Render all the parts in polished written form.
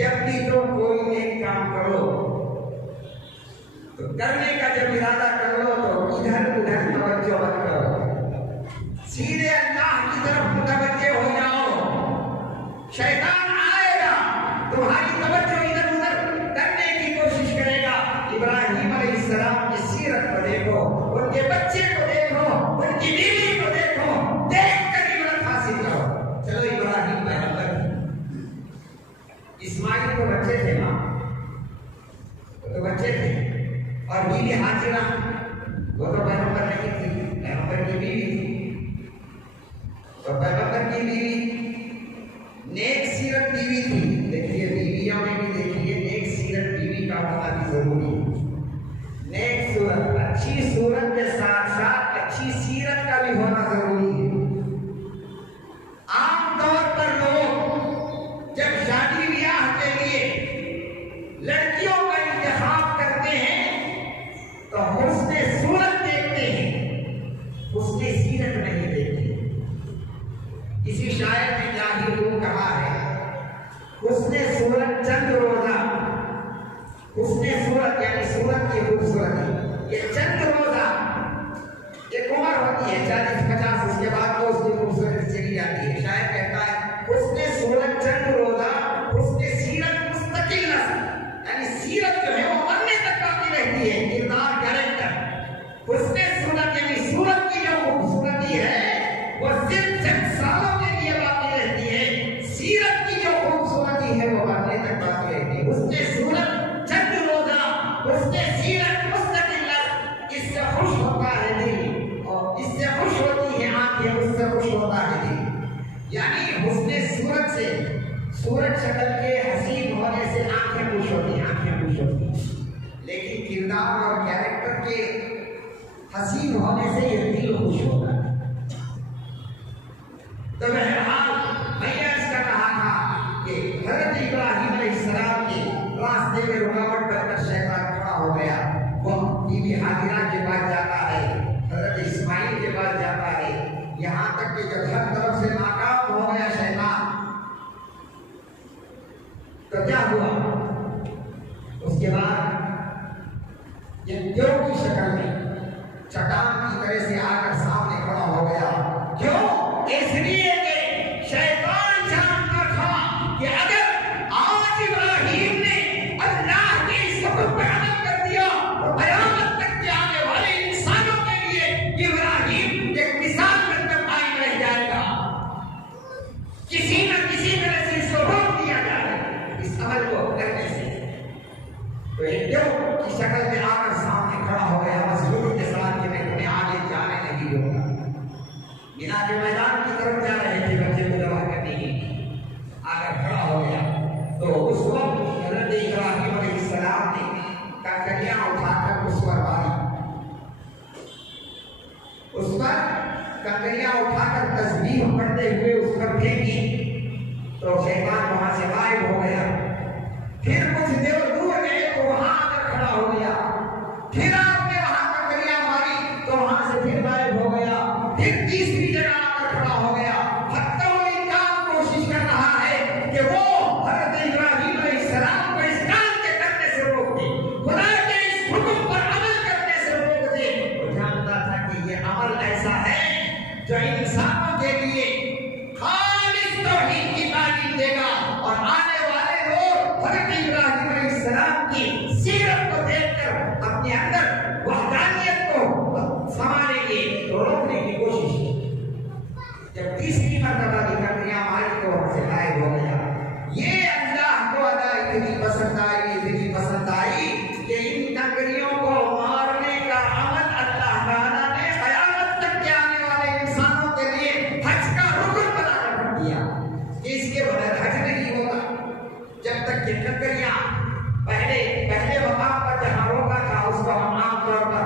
جب بھی تم کوئی نیک کام کرو تو کرنے کا جب ارادہ کر لو تو ادھر ادھر توجہ مت کرو، سیدھے اللہ کی طرف متوجہ ہو جاؤ۔ شیطان آئے گا تمہاری توجہ ادھر ادھر کرنے کی کوشش کرے گا۔ ابراہیم علیہ السلام کی سیرت کو دیکھو، ان کے بچے کو دیکھو، ان کی بیوی کو دیکھو، دیکھ کر عبرت حاصل کرو۔ چلو ابراہیم پیغمبر اسماعیل کو بچے تھے نا، وہ تو بچے تھے، اور بیوی ہاجرہ وہ تو پیغمبر نہیں تھی، پیغمبر کی بیوی تھی، تو پیغمبر کی بیوی نیک سیرت بیوی تھی۔ دیکھیے بیویوں میں بھی دیکھیے نیک سیرت بیوی کا ہونا بھی ضروری ہے۔ نیک صورت، اچھی صورت کے ساتھ ساتھ اچھی سیرت کا بھی ہونا ضروری ہے۔ عام طور پر لوگ جب شادی بیاہ کے لیے لڑکیوں کا انتخاب کرتے ہیں تو حسن صورت دیکھتے ہیں، حسن سیرت نہیں دیکھتے۔ کسی شاعر نے کیا ہی کہا ہے، حسن صورت چند روزہ، حسن صورت یعنی صورت کی خوبصورتی یہ چند روزہ، ایک عمر ہوتی ہے 40-50، اس کے بعد تو اس کی خوبصورتی چلی جاتی ہے۔ شاعر کہتا ہے حسن صورت چند روزہ، حسن سیرت مستقل نسل، یعنی سیرت جو ہے وہ مرنے تک باقی رہتی ہے، کردار کیریکٹر۔ حسن صورت یعنی صورت کی جو خوبصورتی ہے وہ صرف چند سالوں کے لیے باقی رہتی ہے، سیرت کی جو خوبصورتی ہے وہ مرنے تک باقی رہتی ہے۔ حسن صورت چند روزہ، حسن سیرت مستقل نسل، اس سے خوش ہوتا ہے دل، اور اس سے خوش ہوتی ہے آنکھیں، اس سے خوش ہوتا ہے دل۔ یعنی حسن صورت سے، صورت شکل کے حسین ہونے سے آنکھیں خوش ہوتی ہیں، آنکھیں خوش ہوتی ہیں، لیکن کردار اور کیریکٹر کے حسین ہونے سے یہ دل خوش ہوتا ہے۔ تو بہرحال میں عرض کر رہا تھا کہ حضرت ابراہیم علیہ السلام کے راستے میں رکاوٹ بن کر شیطان کھڑا ہو گیا۔ وہ بی بی ہاجرہ کے پاس جاتا ہے، حضرت اسماعیل کے پاس جاتا ہے، یہاں تک کہ جب ہر طرف سے ناکام ہو گیا شیطان تو کیا ہوا؟ اس کے بعد یہ دیو کی شکل میں چٹان کی طرح سے آ کر سامنے کھڑا ہو گیا۔ کیوں؟ اس لیے کہ شیطان جانتا تھا کہ اگر آج ابراہیم نے اللہ کے اس حکم پر عمل کر دیا تو قیامت تک کے آنے والے انسانوں کے لیے ابراہیم ایک مثال بن کر قائم رہ جائے گا۔ کسی نہ کسی طرح سے اس کو روک دیا جائے اس عمل کو کرنے سے۔ تو ایک دیو کی شکل میں آ کر سامنے کھڑا ہو گیا، مضبوط کے ساتھ کہ میں تمہیں آگے جانے نہیں دوں گا۔ بنا کے میدان کی طرف جا رہے تھے بچے کو ذبح کرنے کے لیے، آ کر کھڑا ہو گیا تو اس وقت حضرت ابراہیم علیہ السلام نے کنکریاں اٹھا کر اس پر ماری، اس پر کنکریاں اٹھا کر تسبیح پڑھتے ہوئے اس پر پھینکی تو شیطان وہاں سے غائب ہو گیا۔ پھر کچھ دیر دور گئے تو وہاں آ کر کھڑا ہو گیا، پھر آپ نے وہاں کنکریاں ماری تو وہاں سے پھر غائب ہو گیا، پھر تیسری جگہ آ کر کھڑا ہو گیا۔ حتی وہ انسان کوشش کر رہا ہے کہ وہ حضرت ابراہیم علیہ السلام کو اس کام کے کرنے سے روک دے، خدا کے اس حکم پر عمل کرنے سے روک دے۔ وہ جانتا تھا کہ یہ عمل ایسا ہے جو انسانوں کے لیے خالص توحید کی تعلیم دے گا، اور آنے والے لوگ حضرت ابراہیم علیہ السلام کی سیرت کو دیکھ کر اپنے اندر وحدانیت کو سنبھالیں گے، تو روکنے کی کوشش کی۔ جب تیسری مرتبہ کی کنکریاں ماری تو وہاں سے غائب ہو گیا۔ یہ اللہ کو ادا اتنی پسند آئی، اتنی پسند آئی کہ ان کنکریوں کو مارنے کا عمل اللہ تعالیٰ نے قیامت تک کے آنے والے انسانوں کے لیے حج کا رکن بنا کر رکھ دیا۔ اس کے بغیر حج نہیں ہوتا جب تک کہ کنکریاں پہلے مقام پر جہاں روکا تھا اس کو ہم عام طور پر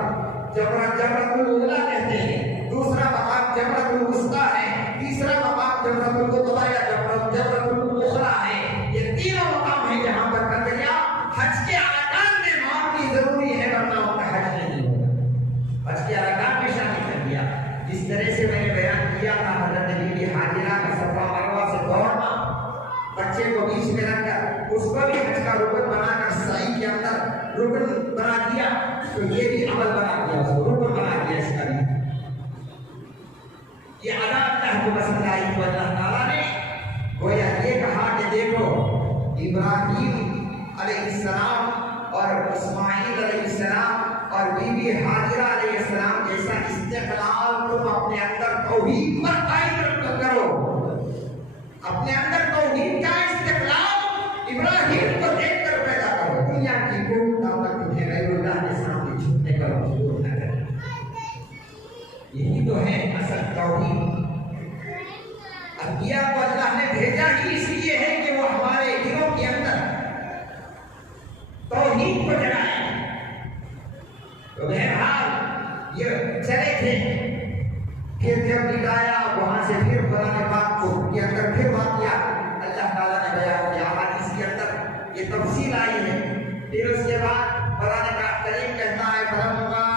جمرۃ الاولیٰ کہتے ہیں، دوسرا مقام جمرۃ الوسطیٰ ہے، تیسرا مقام جمرۃ القصویٰ یا جمرۃ الاخریٰ ہے۔ یہ تینوں مقام ہیں جہاں پر کنکریاں حج کے ارکان میں مارنی ضروری ہے، ورنہ ان کا حج نہیں ہوگا۔ حج کے ارکان میں شامل کر دیا۔ جس طرح سے میں نے بیان کیا تھا حضرت بی بی ہاجرہ کا صفا مروہ سے دوڑنا، بچے کو بیچ میں رکھ کر اس کو بھی تو یہ بھی عمل بنا دیا، اس کو رکن بنا دیا اس کا بھی۔ یہ ادا اللہ کو پسند آئی تو اللہ تعالیٰ نے گویا یہ کہا کہ دیکھو ابراہیم علیہ السلام اور اسماعیل علیہ السلام اور بی بی ہاجرہ علیہ السلام جیسا استقلال تم اپنے اندر توحید پر قائم کرو، اپنے اندر توحید کا استقلال ابراہیم کو دیکھ کر پیدا کرو، دنیا کی کوئی طاقت تمہیں غیر اللہ کے سامنے جھکنے کا مجبور نہ کرے۔ یہی تو ہے اصل توحید۔ انبیاء کو اللہ نے بھیجا ہی اس لیے ہے کہ وہ ہمارے دلوں کے اندر توحید کو جگائیں۔ تو بہرحال یہ چلے تھے، پھر جب نکایا وہاں سے پھر قرآن پاک کو کے اندر پھر واقعہ اللہ تعالیٰ نے بیان کیا، حدیث کے اندر یہ تفصیل آئی ہے۔ پھر اس کے بعد قرآن کا کریم کہتا ہے فلما